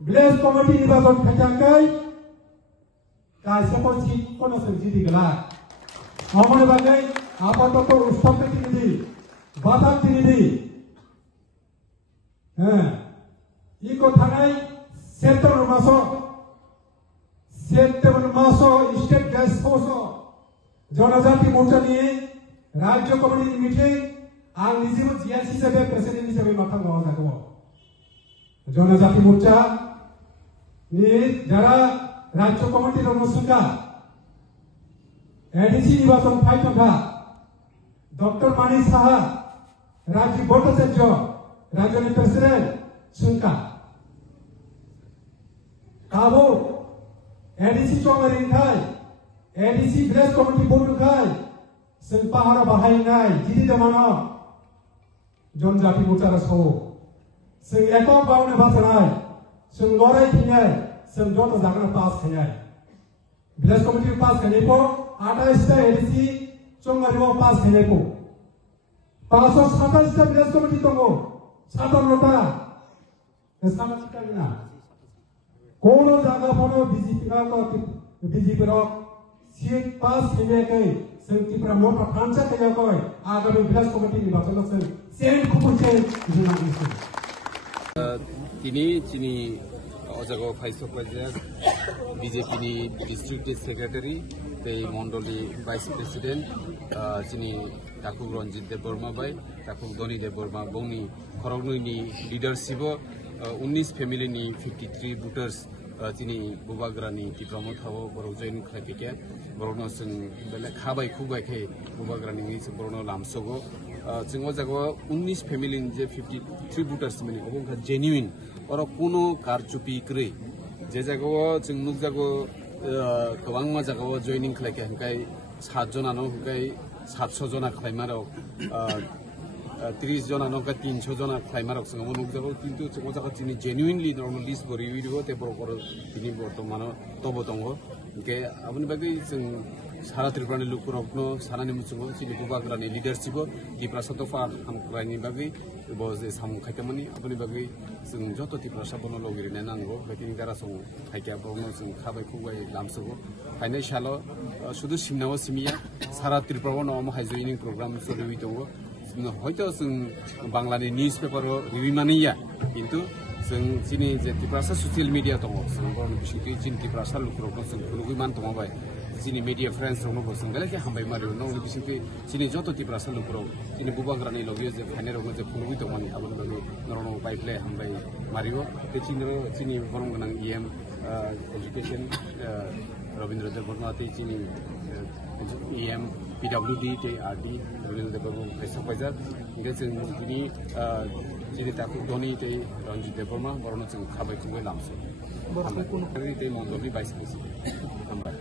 Bless committee ni bagon kacangkai, kai support si kono senjidi gala. Amone bagai apa to stop tini di, batam tini di. Iko thanai center maso state gas force. Jonajati morcha niye rajyo committee meeting, ang nijibu GIC sabe president sabe makan bawa jago. Jonajati morcha ni jara rajyo committee musuka ADC নির্বাচন ফাইটকা doctor Mani Saha Rajib Bhattacharya রাজনী president সুনকা কাবো ADC চমারিংখাই ADC village committee বড়ুখাই जों पाहारा बाहायनाय जिदि दमानो जनजाति मोर्चारा सौ जों एকক गावनो बाथानाय जों लराय थिनाय जों जत जागोन पास खायनाय ভিলেজ কমিটি পাস খাयनायखौ 28টা ADC চমারিও পাস खायनायखौ 527টা ভিলেজ কমিটি दङ 57টা सामाजिकना कोन जागाफोराव बिजेपिराव सीट पास खायनायखै जों त्रिपुरा मोटा फ्रान्सा खायाखै आगामी ভিলেজ कमिटी নির্বাচন जों सेन खुपुरसे जुनांगोन তিনি চিনি অজাগো ফাইসক বাজার বিজেপি ডিস্ট্রিক্ট সেক্রেটারি এই মন্ডলী ভাইস প্রেসিডেন্ট চিনি ডাকুক রঞ্জিত দেববর্মা বাই ডাকুক ধনী দেববর্মা বৌনি খরগনুইনি লিডাरशिप 19 फेमिलिनि 53 भोटार्स चिनी बुबाग्रानि तिप्रमो थावो बरो जइन खायपिके बरनो जों बेले खाबाय खुबायखै बुबाग्रानि बरनो लामसगो जों जागो 19 फेमिलिनि जे 53 भोटार्स माने अबंखा जेन्युइन और कोनो कारचुपि क्रै जे जागो जों नुक जागो गोबां मा जागो जइनिं खालायके हंकाय 7 जनानो हंकाय 700 जना खायमाराव 30 जना नका 300 जना खायमाराव जों नुक जागो किन्तु जों जागो चिनि जेन्युइनलि नर्माल लिस्ट बरि विडियो ते बरकर तिनि बर्तमान तबो दंगो के आबनि बागै जों सारा त्रिपुरानि लुकुरकनो सानानि मुसुङो चिनि बुबाग्रानि लिडरशिप दिप्रा सतफा हामक्रायनि बागै बजे साम खायतामानि आबनि बागै जों जत त्रिपुरा साबनो लगिरने नांगौ बेतिनि गारासं खायका बरनो जों खाबाय खुबाय लामसगो फाइनाय सालो सुदु सिमनाव सिमिया सारा त्रिपुरानो हाइजइनिं प्रोग्राम सलिवि दंगो হয়তো जों बांलानि निउज पेपार रिमानिया किन्तु जों चिनि जे त्रिपुरासा ससियेल मिडिया दङ जों बरनो बिसिखि चिनि त्रिपुरासा लुकुरकनो जों खुलुगैमान दङबाय चिनि मिडिया फ्रेन्ड्स दङ जों गलेखे हामबाय मारियो नो बिसिखि चिनि जत त्रिपुरासा लुकुरक चिनि बुबाग्रानि लगे जे फाइनेराव जे खुलुगै दङनि आबनि बागै नरनो बाइकले हामबाय मारियो ते चिनि बरं गोनां इएम एजुकेशन रविन्द्र देबबर्मा ते चिनि इएम PWD ते RD रविन्द्र देबबर्मा फेसक बाजार इंगे जों दिनि चिनि ताकु धनी ते रंजित देबबर्मा बरनो जों खाबाय खुबाय लामसो ते मन्दलनि भाइस प्रेसिडेन्ट